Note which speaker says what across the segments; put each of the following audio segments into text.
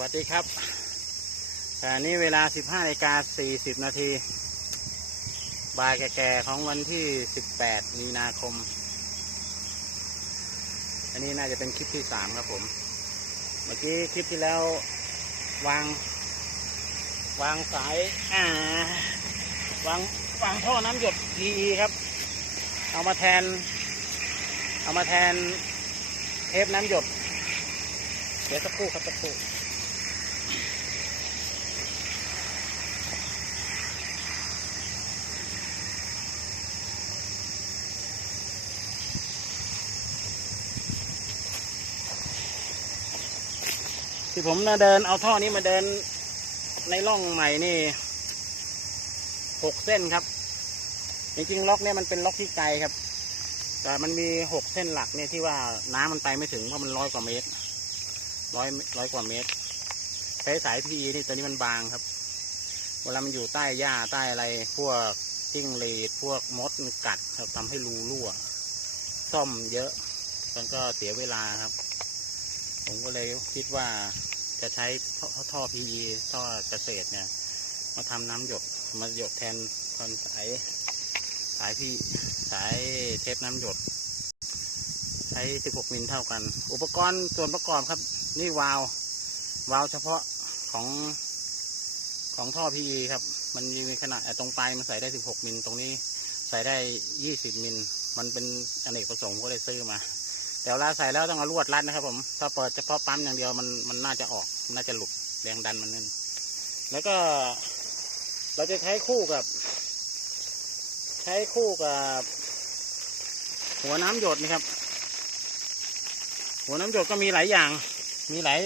Speaker 1: วัสดีครับอ่นี่เวลา 15นาฬิกา40 นาที บ่ายแก่ๆของวันที่ 18 มีนาคม อันนี้น่าจะเป็นคลิปที่ 3 ครับผม เมื่อกี้คลิปที่แล้ววาง วางสาย อ่า วาง วางท่อน้ำหยด PE ครับ เอามาแทน เอามาแทนเทปน้ำหยด เดี๋ยวสักครู่ครับสักครู่ ที่ผมมาเดินเอาท่อนี้มาเดินในร่องใหม่นี่หกเส้นครับ จริงๆล็อกเนี่ยมันเป็นล็อกที่ไกลครับ แต่มันมีหกเส้นหลักเนี่ยที่ว่าน้ำมันไปไม่ถึงเพราะมันร้อยกว่าเมตรร้อยร้อยกว่าเมตรใช้สายพีนี่ตัวนี้มันบางครับ เวลามันอยู่ใต้หญ้าใต้อะไร พวกจิ้งหรีดพวกมดมันกัดครับทำให้รูรั่ว ซ่อมเยอะ มันก็เสียเวลาครับ ผมก็เลยคิดว่าจะใช้ท่อท่อ PE ท่อเกษตรเนี่ย มาทำน้ำหยดมาหยดแทนคอนสายสายพี่สายเทปน้ำหยด ใช้ 16 มิลเท่ากัน อุปกรณ์ส่วนประกอบครับ นี่วาล์ววาล์วเฉพาะของของท่อ PE ครับ มันมีขนาดตรงปลายมันใส่ได้ 16 มิลตรงนี้ใส่ได้ 20 มิล มันเป็นอเนกประสงค์ก็เลยซื้อมา แต่เวลาใส่แล้วต้องเอาลวดรัดนะครับ ผม ถ้าเปิดเฉพาะปั๊มอย่างเดียวมันมันน่าจะออกน่าจะหลุดแรงดันมันนั่นแล้วก็ เราจะใช้คู่กับ ใช้คู่กับ หัวน้ำหยดนะครับ หัวน้ำหยดก็มีหลายอย่าง มีหลาย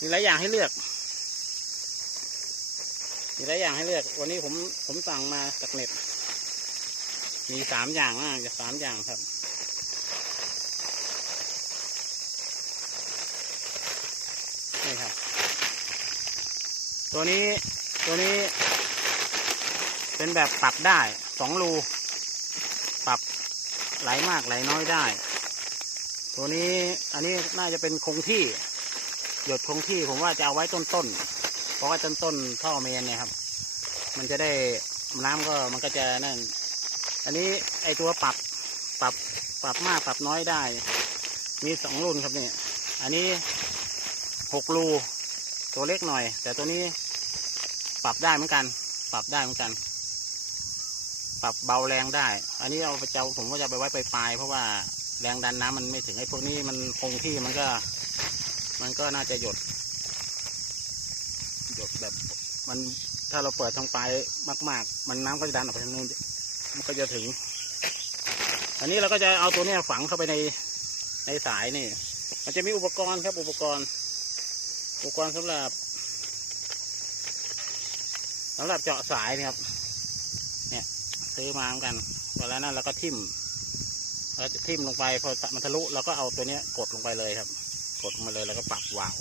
Speaker 1: มีหลายอย่างให้เลือก มีหลายอย่างให้เลือก วันนี้ผมผมสั่งมาจากเน็ตมีสามอย่างอะจะสามอย่างครับ นี่ครับ ตัวนี้ตัวนี้ เป็นแบบปรับได้สองรู ปรับไหลมากไหลน้อยได้ ตัวนี้อันนี้น่าจะเป็นคงที่ หยดคงที่ผมว่าจะเอาไว้ต้นต้นเพราะว่าต้นต้นท่อเมนเนี่ยครับ มันจะได้น้ำก็มันก็จะนั่น อันนี้ไอตัวปรับปรับปรับมากปรับน้อยได้ มีสองรุ่นครับเนี่ยอันนี้หกรู ตัวเล็กหน่อย แต่ตัวนี้ปรับได้เหมือนกัน ปรับได้เหมือนกัน ปรับเบาแรงได้ อันนี้เอาไปเจ้าผมก็จะไปไว้ปลายเพราะว่าแรงดันน้ำมันไม่ถึงไอ้พวกนี้มันคงที่มันก็ มันก็น่าจะหยด หยดแบบมันถ้าเราเปิดทางปลายมาก ๆ มันน้ำก็จะดันออกไปทางนู้นมันก็จะถึง อันนี้เราก็จะเอาตัวนี้ฝังเข้าไปในในสายนี่ มันจะมีอุปกรณ์ครับอุปกรณ์ อุปกรณ์สำหรับสำหรับเจาะสายนี่ครับ เนี่ยซื้อมาเหมือนกันเวลานั้นเราก็ทิ่มเราจะทิ่มลงไปพอมันทะลุเราก็เอาตัวเนี้ยกดลงไปเลยครับ กดมาเลยแล้วก็ปรับวาล์ว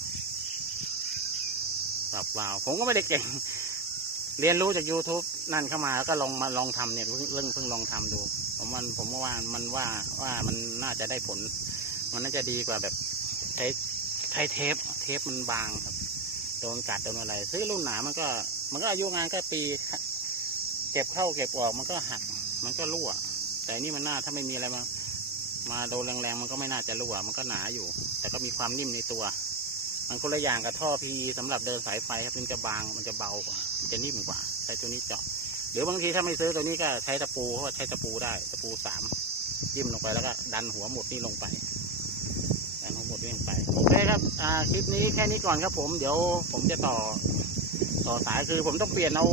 Speaker 1: ปรับวาล์วผมก็ไม่ได้เก่ง เรียนรู้จาก YouTube นั่นเข้ามาแล้วก็ลองมาลองทำเนี่ยเพิ่งเรื่องเพิ่งลองทำดู ผมมันผมว่ามันว่าว่ามันน่าจะได้ผล มันน่าจะดีกว่าแบบใช้ ใช้เทป เทปมันบางครับ โดนกัดโดนอะไร ซื้อรุ่นหนามันก็ มันก็อายุงานก็ปีเก็บเข้าเก็บออกมันก็หัก มันก็รั่ว แต่นี่มันน่าถ้าไม่มีอะไรมา มาโดนแรงๆมันก็ไม่น่าจะรั่ว มันก็หนาอยู่ แต่ก็มีความนิ่มในตัว มันคนละอย่างกับท่อพีสำหรับเดินสายไฟครับมันจะบางมันจะเบากว่ามันจะนิ่มกว่า ใช้ตัวนี้เจาะหรือบางทีถ้าไม่ซื้อตัวนี้ก็ใช้ตะปูเพราะว่าใช้ตะปูได้ ตะปูสามยิ้มลงไปแล้วก็ดันหัวหมุดนี่ลงไป หัวหมุดนี่ลงไปโอเคครับ อ่าคลิปนี้แค่นี้ก่อนครับผมเดี๋ยวผมจะต่อ ต่อสายคือผมต้องเปลี่ยนเอา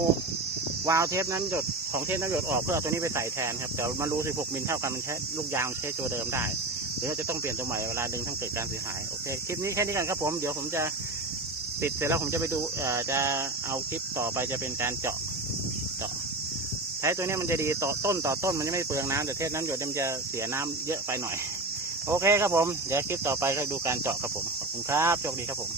Speaker 1: วาล์วเทปนั้นหยดของเทปนั้นหยดออกเพื่อเอาตัวนี้ไปใส่แทนครับแต่มารู16มิลเท่ากันมันใช้ลูกยางใช้ตัวเดิมได้หรือจะต้องเปลี่ยนตัวใหม่เวลาดึงต้งเกิดการเสียหายโอเคคลิปนี้แค่นี้กันครับผมเดี๋ยวผมจะติดเสร็จแล้วผมจะไปดูเอ่อจะเอาคลิปต่อไปจะเป็นการเจาะเจาะใช้ตัวนี้มันจะดีต่อต้นต่อต้นมันจะไม่เปลืองน้ำแต่เทปน้ำหยดเนี่ยมันจะเสียน้ำเยอะไปหน่อย โอเคครับผม เดี๋ยวคลิปต่อไปก็ดูการเจาะครับผม ขอบคุณครับ โชคดีครับผม